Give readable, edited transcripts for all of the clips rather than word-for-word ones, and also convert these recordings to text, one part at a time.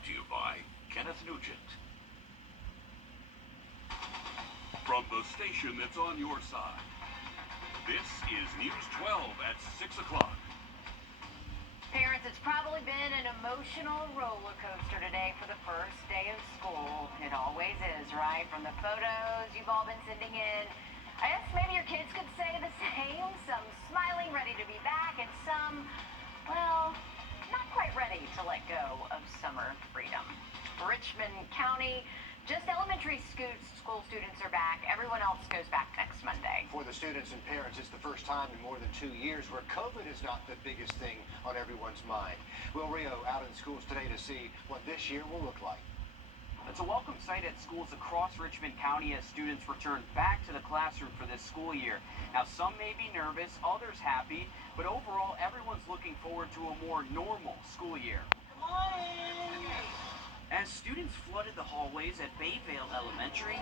Brought to you by Kenneth Nugent. From the station that's on your side, this is News 12 at 6 o'clock. Parents, it's probably been an emotional roller coaster today for the first day of school. It always is, right? From the photos you've all been sending in. I guess maybe your kids could say the same. Some smiling, ready to be back, and some, well, not quite ready to let go of summer freedom. Richmond County, just elementary school students are back. Everyone else goes back next Monday. For the students and parents, it's the first time in more than 2 years where COVID is not the biggest thing on everyone's mind. Wrdw out in schools today to see what this year will look like. It's a welcome sight at schools across Richmond County as students return back to the classroom for this school year. Now, some may be nervous, others happy, but overall, everyone's looking forward to a more normal school year. Good morning. As students flooded the hallways at Bayvale Elementary,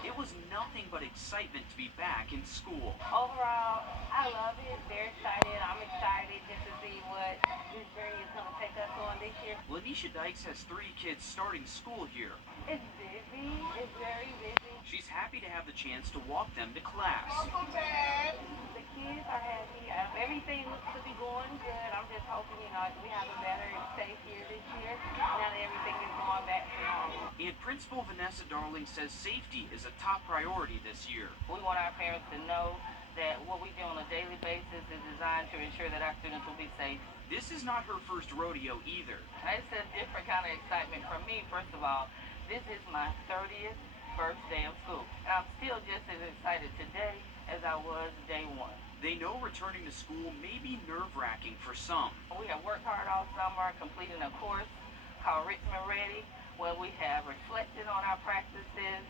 it was nothing but excitement to be back in school. Overall, I love it. Very excited. I'm excited just to see what this journey is going to take us on this year. Lanisha Dykes has 3 kids starting school here. It's busy. It's very busy. She's happy to have the chance to walk them to class. Welcome back. The kids are happy. Everything looks to be going good. I'm just hoping, we have a better and safe year this year. Now that everything is going back to normal. And Principal Vanessa Darling says safety is a top priority this year. We want our parents to know that what we do on a daily basis is designed to ensure that our students will be safe. This is not her first rodeo either. It's a different kind of excitement for me. First of all, this is my 30th first day of school. And I'm still just as excited today as I was day one. They know returning to school may be nerve-wracking for some. We have worked hard all summer, completing a course called Richmond Ready, where we have reflected on our practices,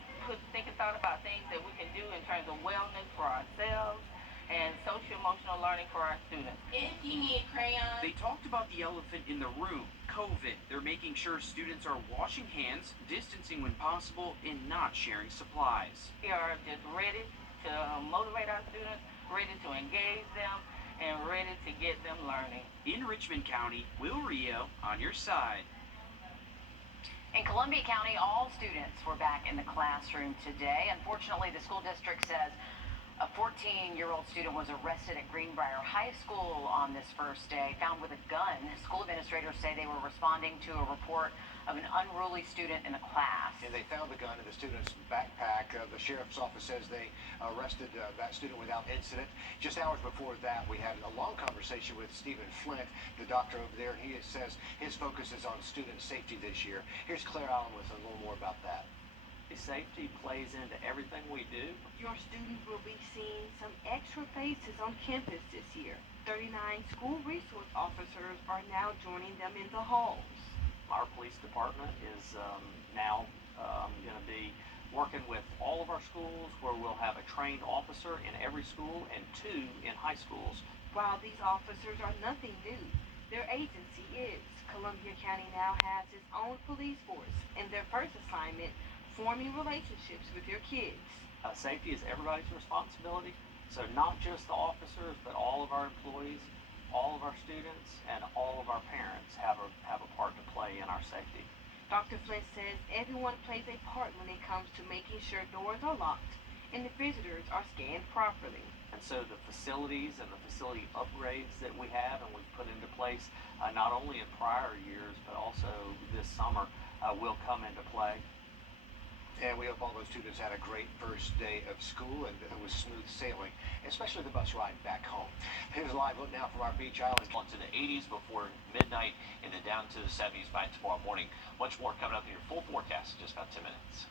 thought about things that we can do in terms of wellness for ourselves and social-emotional learning for our students. If you need crayons. They talked about the elephant in the room, COVID. They're making sure students are washing hands, distancing when possible, and not sharing supplies. We are just ready to motivate our students, ready to engage them, and ready to get them learning. In Richmond County, Wrdw on your side. In Columbia County, all students were back in the classroom today. Unfortunately, the school district says a 14-year-old student was arrested at Greenbrier High School on this first day, found with a gun. School administrators say they were responding to a report of an unruly student in a class. And they found the gun in the student's backpack. The sheriff's office says they arrested that student without incident. Just hours before that, we had a long conversation with Stephen Flint, the doctor over there. He says his focus is on student safety this year. Here's Claire Allen with a little more about that. Safety plays into everything we do. Your students will be seeing some extra faces on campus this year. 39 school resource officers are now joining them in the halls. Our police department is now going to be working with all of our schools, where we'll have a trained officer in every school and 2 in high schools. While these officers are nothing new, their agency is. Columbia County now has its own police force, and their first assignment, forming relationships with your kids. Safety is everybody's responsibility, so not just the officers, but all of our employees, all of our students, and all of our parents have a part to play in our safety. Dr. Flint says everyone plays a part when it comes to making sure doors are locked and the visitors are scanned properly. And so the facilities and the facility upgrades that we have and we've put into place, not only in prior years, but also this summer, will come into play. And we hope all those students had a great first day of school and it was smooth sailing, especially the bus ride back home. Here's a live look now from our beach island. To the 80s before midnight and then down to the 70s by tomorrow morning. Much more coming up in your full forecast in just about 10 minutes.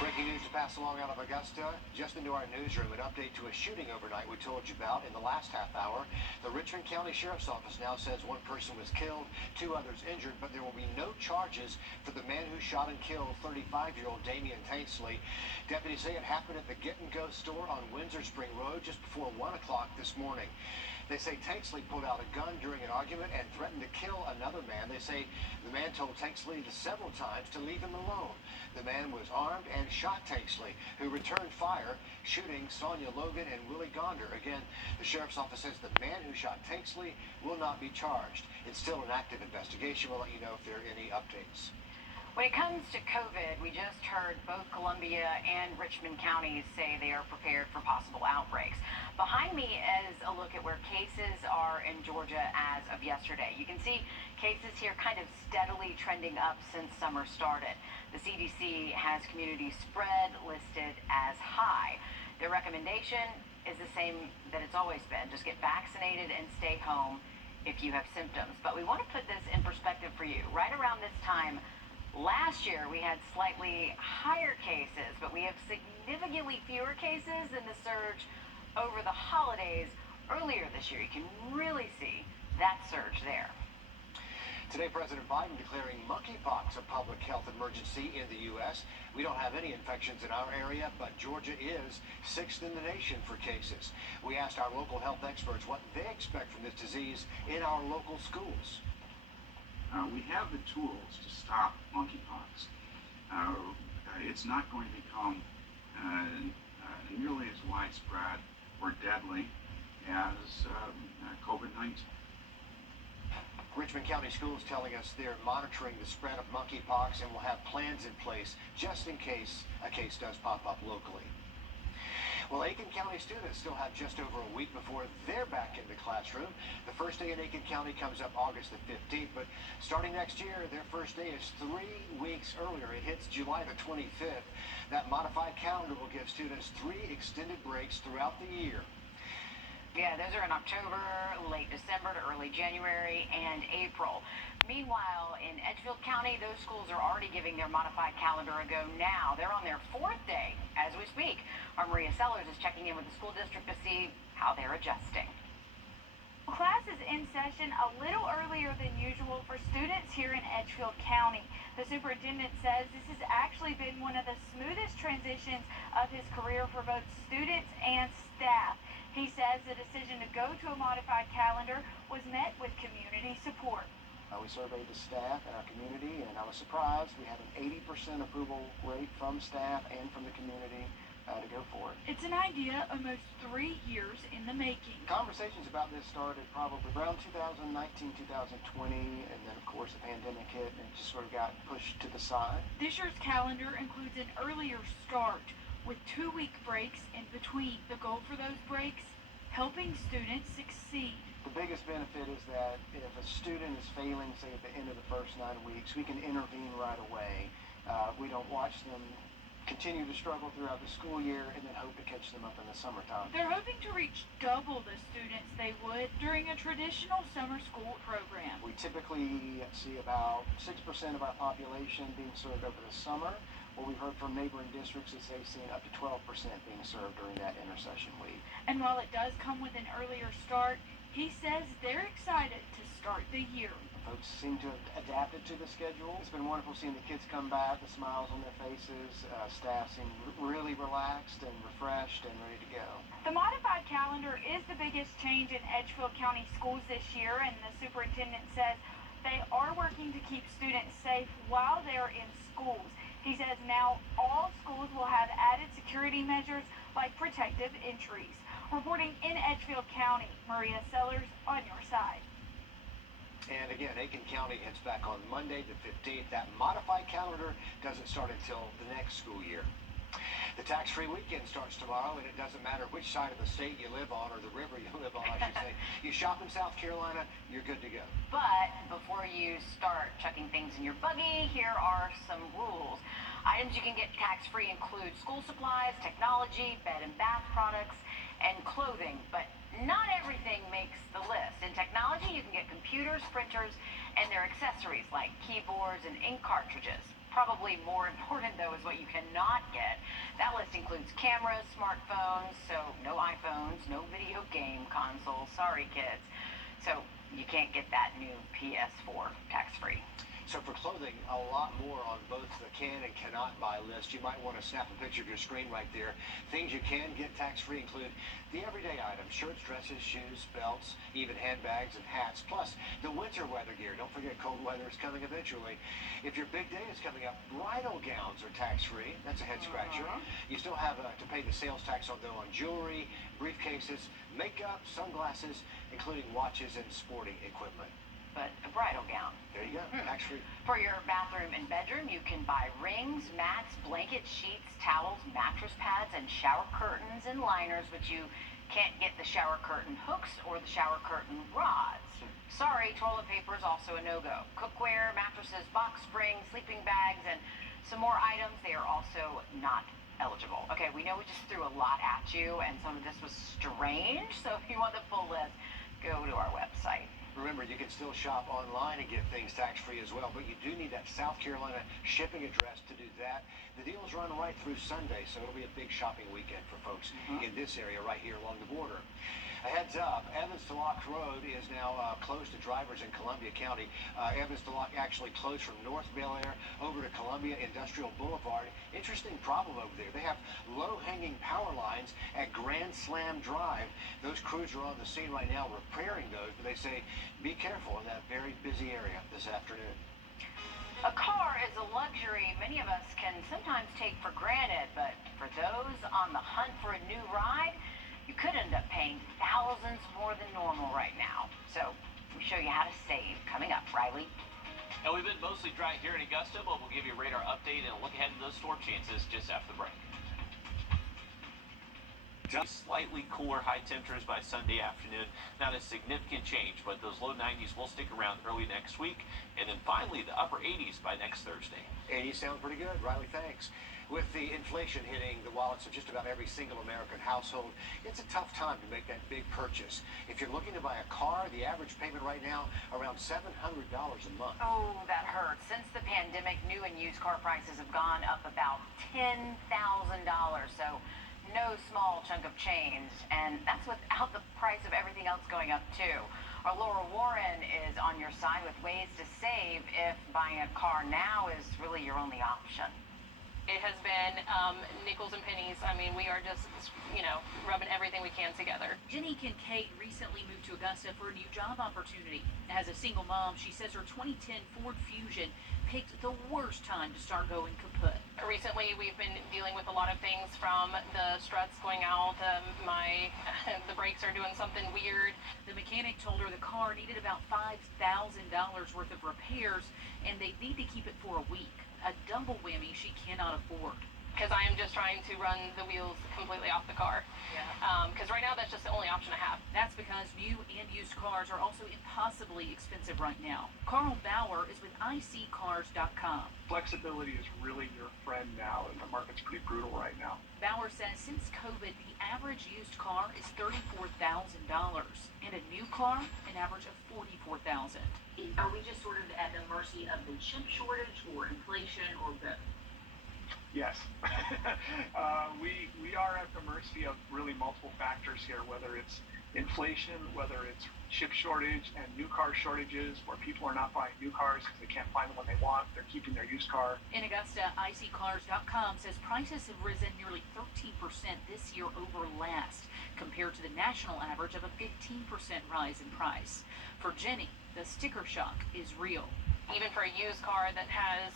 Breaking news to pass along out of Augusta. Just into our newsroom, an update to a shooting overnight we told you about in the last half hour. The Richmond County Sheriff's Office now says 1 person was killed, 2 others injured, but there will be no charges for the man who shot and killed 35-year-old Damian Tainsley. Deputies say it happened at the Get and Go store on Windsor Spring Road just before 1 o'clock this morning. They say Tanksley pulled out a gun during an argument and threatened to kill another man. They say the man told Tanksley several times to leave him alone. The man was armed and shot Tanksley, who returned fire, shooting Sonia Logan and Willie Gonder. Again, the sheriff's office says the man who shot Tanksley will not be charged. It's still an active investigation. We'll let you know if there are any updates. When it comes to COVID, we just heard both Columbia and Richmond counties say they are prepared for possible outbreaks. Behind me is a look at where cases are in Georgia as of yesterday. You can see cases here kind of steadily trending up since summer started. The CDC has community spread listed as high. Their recommendation is the same that it's always been. Just get vaccinated and stay home if you have symptoms. But we want to put this in perspective for you. Right around this time last year, we had slightly higher cases, but we have significantly fewer cases in the surge over the holidays earlier this year. You can really see that surge there. Today, President Biden declaring monkeypox a public health emergency in the U.S. We don't have any infections in our area, but Georgia is 6th in the nation for cases. We asked our local health experts what they expect from this disease in our local schools. We have the tools to stop monkeypox. It's not going to become nearly as widespread or deadly as COVID-19. Richmond County Schools telling us they're monitoring the spread of monkeypox and will have plans in place just in case a case does pop up locally. Well, Aiken County students still have just over a week before they're back in the classroom. The first day in Aiken County comes up August the 15th, but starting next year, their first day is 3 weeks earlier. It hits July the 25th. That modified calendar will give students 3 extended breaks throughout the year. Yeah, those are in October, late December to early January, and April. Meanwhile, in Edgefield County, those schools are already giving their modified calendar a go now. They're on their 4th day as we speak. Our Maria Sellers is checking in with the school district to see how they're adjusting. Class is in session a little earlier than usual for students here in Edgefield County. The superintendent says this has actually been one of the smoothest transitions of his career for both students and staff. He says the decision to go to a modified calendar was met with community support. We surveyed the staff and our community, and I was surprised. We had an 80% approval rate from staff and from the community to go for it. It's an idea almost 3 years in the making. Conversations about this started probably around 2019, 2020, and then of course the pandemic hit and it just sort of got pushed to the side. This year's calendar includes an earlier start with 2-week breaks in between. The goal for those breaks, helping students succeed. The biggest benefit is that if a student is failing, say at the end of the first 9 weeks, we can intervene right away. We don't watch them continue to struggle throughout the school year and then hope to catch them up in the summertime. They're hoping to reach double the students they would during a traditional summer school program. We typically see about 6% of our population being served over the summer. What we've heard from neighboring districts is they've seen up to 12% being served during that intersession week. And while it does come with an earlier start, he says they're excited to start the year. Folks seem to have adapted to the schedule. It's been wonderful seeing the kids come back, the smiles on their faces. Staff seem really relaxed and refreshed and ready to go. The modified calendar is the biggest change in Edgefield County schools this year, and the superintendent says they are working to keep students safe while they're in schools. He says now all schools will have added security measures like protective entries. Reporting in Edgefield County, Maria Sellers on your side. And again, Aiken County heads back on Monday the 15th. That modified calendar doesn't start until the next school year. The tax-free weekend starts tomorrow, and it doesn't matter which side of the state you live on, or the river you live on, I should say. You shop in South Carolina, you're good to go. But before you start chucking things in your buggy, here are some rules. Items you can get tax-free include school supplies, technology, bed and bath products, and clothing, but not everything makes the list. In technology, you can get computers, printers, and their accessories like keyboards and ink cartridges. Probably more important, though, is what you cannot get. That list includes cameras, smartphones, so no iPhones, no video game consoles. Sorry, kids. So you can't get that new PS4 tax-free. So for clothing, a lot more on both the can and cannot buy list. You might want to snap a picture of your screen right there. Things you can get tax-free include the everyday items, shirts, dresses, shoes, belts, even handbags and hats, plus the winter weather gear. Don't forget cold weather is coming eventually. If your big day is coming up, bridal gowns are tax-free. That's a head scratcher. You still have to pay the sales tax on jewelry, briefcases, makeup, sunglasses, including watches and sporting equipment. But a bridal gown. There you go, tax-free. For your bathroom and bedroom, you can buy rings, mats, blankets, sheets, towels, mattress pads, and shower curtains and liners, but you can't get the shower curtain hooks or the shower curtain rods. Sorry, toilet paper is also a no-go. Cookware, mattresses, box springs, sleeping bags, and some more items, they are also not eligible. Okay, we know we just threw a lot at you, and some of this was strange, so if you want the full list, go to our website. Remember, you can still shop online and get things tax-free as well, but you do need that South Carolina shipping address to do that. The deals run right through Sunday, so it'll be a big shopping weekend for folks in this area right here along the border. A heads up, Evans to Lock Road is now closed to drivers in Columbia County. Evans to Lock actually closed from North Bel Air over to Columbia Industrial Boulevard. Interesting problem over there. They have low-hanging power lines at Grand Slam Drive. Those crews are on the scene right now repairing those, but they say be careful in that very busy area this afternoon. A car is a luxury many of us can sometimes take for granted, but for those on the hunt for a new ride, you could end up paying thousands more than normal right now. So we show you how to save coming up. Riley? And we've been mostly dry here in Augusta, but we'll give you a radar update and a look ahead to those storm chances just after the break. Slightly cooler high temperatures by Sunday afternoon. Not a significant change, but those low 90s will stick around early next week. And then finally, the upper 80s by next Thursday. 80s sound pretty good. Riley, thanks. With the inflation hitting the wallets of just about every single American household, it's a tough time to make that big purchase. If you're looking to buy a car, the average payment right now, around $700 a month. Oh, that hurts. Since the pandemic, new and used car prices have gone up about $10,000. So no small chunk of change, and that's without the price of everything else going up too. Our Laura Warren is on your side with ways to save if buying a car now is really your only option. It has been nickels and pennies. I mean, we are just, rubbing everything we can together. Jenny Kincaid recently moved to Augusta for a new job opportunity. As a single mom, she says her 2010 Ford Fusion picked the worst time to start going kaput. Recently, we've been dealing with a lot of things, from the struts going out, the brakes are doing something weird. The mechanic told her the car needed about $5,000 worth of repairs, and they'd need to keep it for a week. A double whammy she cannot afford. Because I am just trying to run the wheels completely off the car. Because right now that's just the only option I have. That's because new and used cars are also impossibly expensive right now. Carl Bauer is with iCars.com. Flexibility is really your friend now, and the market's pretty brutal right now. Bauer says since COVID, the average used car is $34,000, and a new car, an average of $44,000. Are we just sort of at the mercy of the chip shortage or inflation or both? Yes. We are at the mercy of really multiple factors here, whether it's inflation, whether it's chip shortage and new car shortages, where people are not buying new cars because they can't find the one they want. They're keeping their used car. In Augusta, iCars.com says prices have risen nearly 13% this year over last, compared to the national average of a 15% rise in price. For Jenny, the sticker shock is real. Even for a used car that has,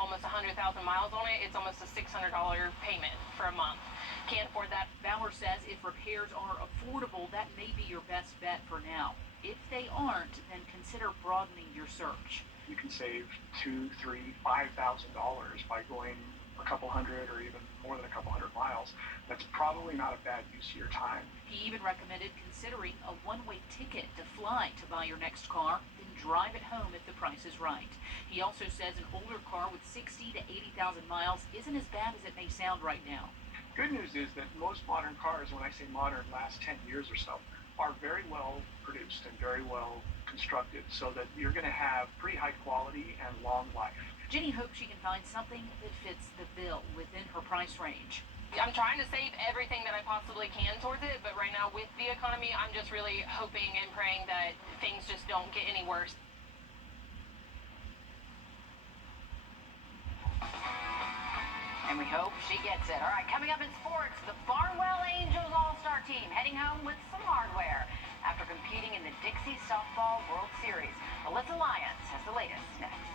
almost 100,000 miles on it, it's almost a $600 payment for a month. Can't afford that. Bauer says if repairs are affordable, that may be your best bet for now. If they aren't, then consider broadening your search. You can save $2,000, $3,000, $5,000 by going a couple hundred or even more than a couple hundred miles. That's probably not a bad use of your time. He even recommended considering a one-way ticket to fly to buy your next car, then drive it home if the price is right. He also says an older car with 60,000 to 80,000 miles isn't as bad as it may sound right now. Good news is that most modern cars, when I say modern, last 10 years or so, are very well produced and very well constructed, so that you're going to have pretty high quality and long life. Jenny hopes she can find something that fits the bill within her price range. I'm trying to save everything that I possibly can towards it, but right now with the economy, I'm just really hoping and praying that things just don't get any worse. And we hope she gets it. All right, coming up in sports, the Barnwell Angels All-Star team heading home with some hardware after competing in the Dixie Softball World Series. Alyssa Lyons has the latest next.